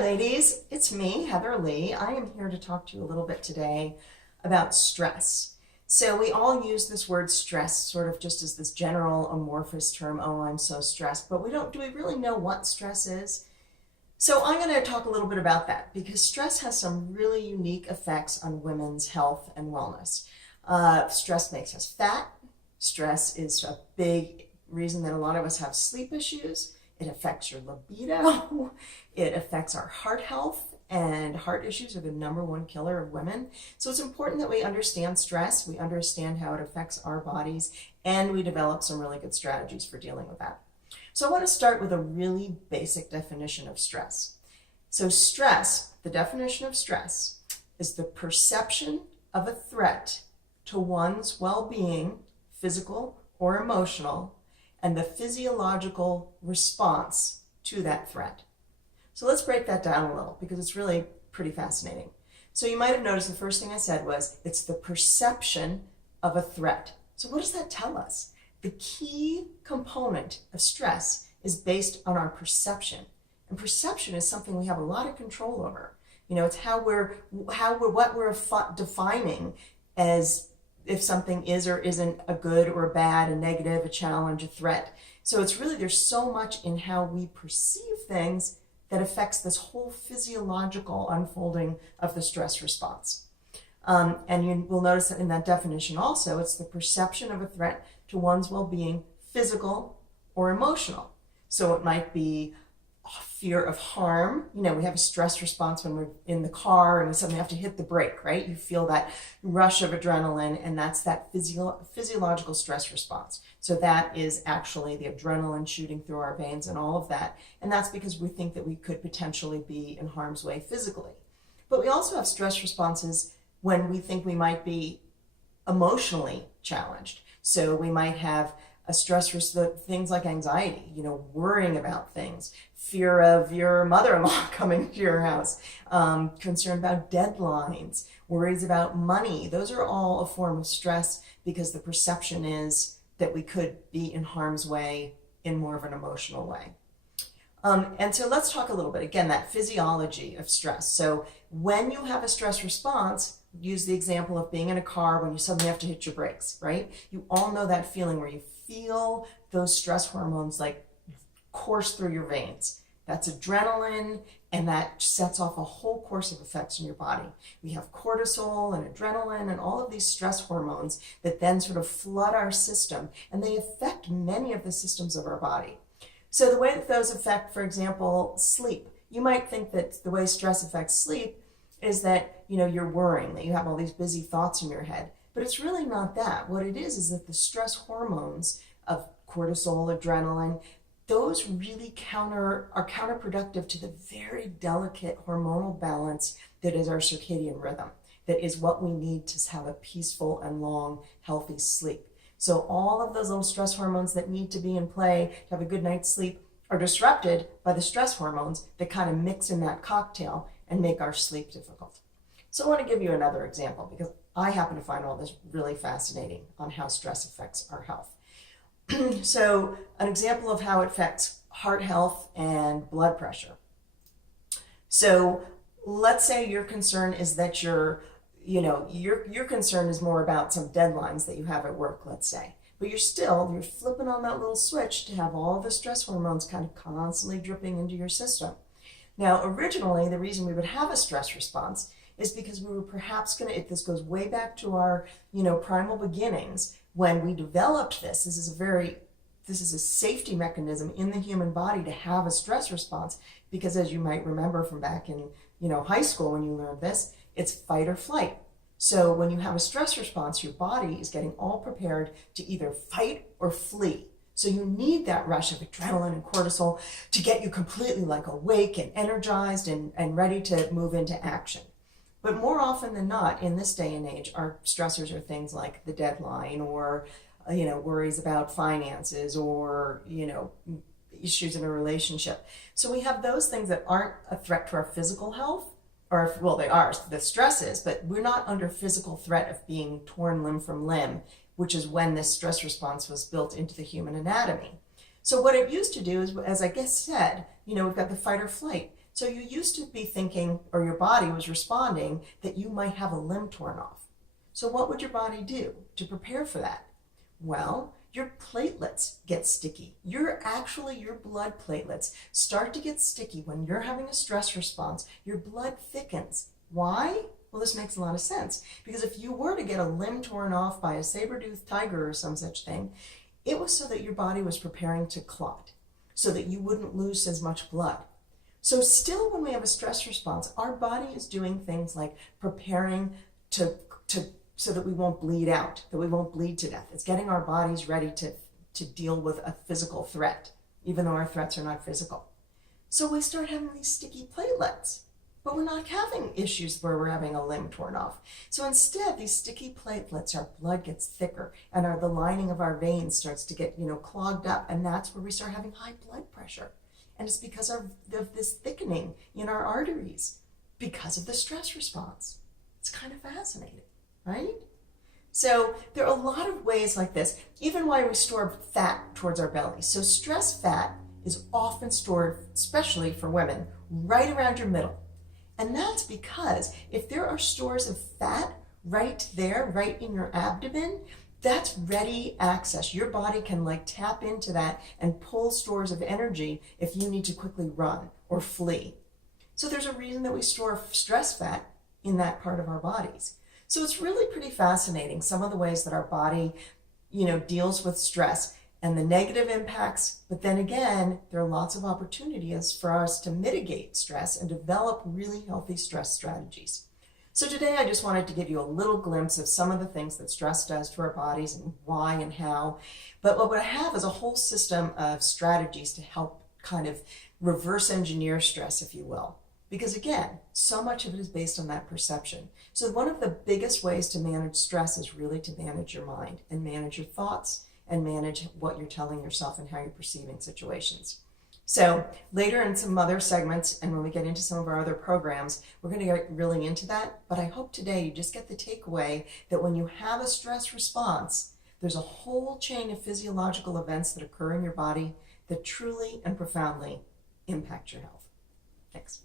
ladies. It's me, Heather Lee. I am here to talk to you a little bit today about stress. So we all use this word stress sort of just as this general amorphous term, oh, I'm so stressed, but do we really know what stress is? So I'm going to talk a little bit about that because stress has some really unique effects on women's health and wellness. Stress makes us fat. Stress is a big reason that a lot of us have sleep issues. It affects your libido. It affects our heart health, and heart issues are the #1 killer of women. So it's important that we understand stress, we understand how it affects our bodies, and we develop some really good strategies for dealing with that. So I want to start with a really basic definition of stress. So stress, the definition of stress, is the perception of a threat to one's well-being, physical or emotional, and the physiological response to that threat. So let's break that down a little because it's really pretty fascinating. So you might have noticed the first thing I said was it's the perception of a threat. So what does that tell us? The key component of stress is based on our perception. And perception is something we have a lot of control over. You know, it's what we're defining as if something is or isn't a good or a bad, a negative, a challenge, a threat. So it's really, there's so much in how we perceive things that affects this whole physiological unfolding of the stress response. And you will notice that in that definition also, it's the perception of a threat to one's well-being, physical or emotional. So it might be fear of harm. You know, we have a stress response when we're in the car and we suddenly have to hit the brake, right? You feel that rush of adrenaline, and that's that physiological stress response. So that is actually the adrenaline shooting through our veins and all of that. And that's because we think that we could potentially be in harm's way physically. But we also have stress responses when we think we might be emotionally challenged. So we might have a stress things like anxiety, you know, worrying about things, fear of your mother-in-law coming to your house, concern about deadlines, worries about money. Those are all a form of stress because the perception is that we could be in harm's way in more of an emotional way. And so let's talk a little bit, again, that physiology of stress. So when you have a stress response, use the example of being in a car when you suddenly have to hit your brakes, right? You all know that feeling where you feel those stress hormones like course through your veins. That's adrenaline, and that sets off a whole course of effects in your body. We have cortisol and adrenaline and all of these stress hormones that then sort of flood our system, and they affect many of the systems of our body. So the way that those affect, for example, sleep, you might think that the way stress affects sleep is that, you know, you're worrying, that you have all these busy thoughts in your head. But it's really not that. What it is that the stress hormones of cortisol, adrenaline, those really are counterproductive to the very delicate hormonal balance that is our circadian rhythm, that is what we need to have a peaceful and long, healthy sleep. So all of those little stress hormones that need to be in play to have a good night's sleep are disrupted by the stress hormones that kind of mix in that cocktail and make our sleep difficult. So I want to give you another example because I happen to find all this really fascinating on how stress affects our health. So an example of how it affects heart health and blood pressure. So let's say your concern is that your concern is more about some deadlines that you have at work, let's say. But you're flipping on that little switch to have all the stress hormones kind of constantly dripping into your system. Now, originally, the reason we would have a stress response is because we were perhaps this goes way back to our, primal beginnings when we developed this. This is a safety mechanism in the human body to have a stress response because, as you might remember from back in, high school when you learned this, it's fight or flight. So when you have a stress response, your body is getting all prepared to either fight or flee. So you need that rush of adrenaline and cortisol to get you completely like awake and energized and ready to move into action. But more often than not, in this day and age, our stressors are things like the deadline or, worries about finances or, issues in a relationship. So we have those things that aren't a threat to our physical health, or, well, they are, the stress is, but we're not under physical threat of being torn limb from limb, which is when this stress response was built into the human anatomy. So what it used to do is, as I said, we've got the fight or flight. So you used to be thinking, or your body was responding, that you might have a limb torn off. So what would your body do to prepare for that? Well, your platelets get sticky. Your blood platelets start to get sticky when you're having a stress response. Your blood thickens. Why? Well, this makes a lot of sense, because if you were to get a limb torn off by a saber-toothed tiger or some such thing, it was so that your body was preparing to clot, so that you wouldn't lose as much blood. So still, when we have a stress response, our body is doing things like preparing so that we won't bleed out, that we won't bleed to death. It's getting our bodies ready to deal with a physical threat, even though our threats are not physical. So we start having these sticky platelets, but we're not having issues where we're having a limb torn off. So instead, these sticky platelets, our blood gets thicker, and the lining of our veins starts to get, clogged up, and that's where we start having high blood pressure. And it's because of this thickening in our arteries, because of the stress response. It's kind of fascinating, right? So there are a lot of ways like this, even why we store fat towards our belly. So stress fat is often stored, especially for women, right around your middle. And that's because if there are stores of fat right there, right in your abdomen, that's ready access. Your body can tap into that and pull stores of energy if you need to quickly run or flee. So there's a reason that we store stress fat in that part of our bodies. So it's really pretty fascinating, some of the ways that our body, deals with stress and the negative impacts. But then again, there are lots of opportunities for us to mitigate stress and develop really healthy stress strategies. So today I just wanted to give you a little glimpse of some of the things that stress does to our bodies and why and how. But what I have is a whole system of strategies to help kind of reverse engineer stress, if you will. Because again, so much of it is based on that perception. So one of the biggest ways to manage stress is really to manage your mind and manage your thoughts and manage what you're telling yourself and how you're perceiving situations. So later in some other segments, and when we get into some of our other programs, we're going to get really into that. But I hope today you just get the takeaway that when you have a stress response, there's a whole chain of physiological events that occur in your body that truly and profoundly impact your health. Thanks.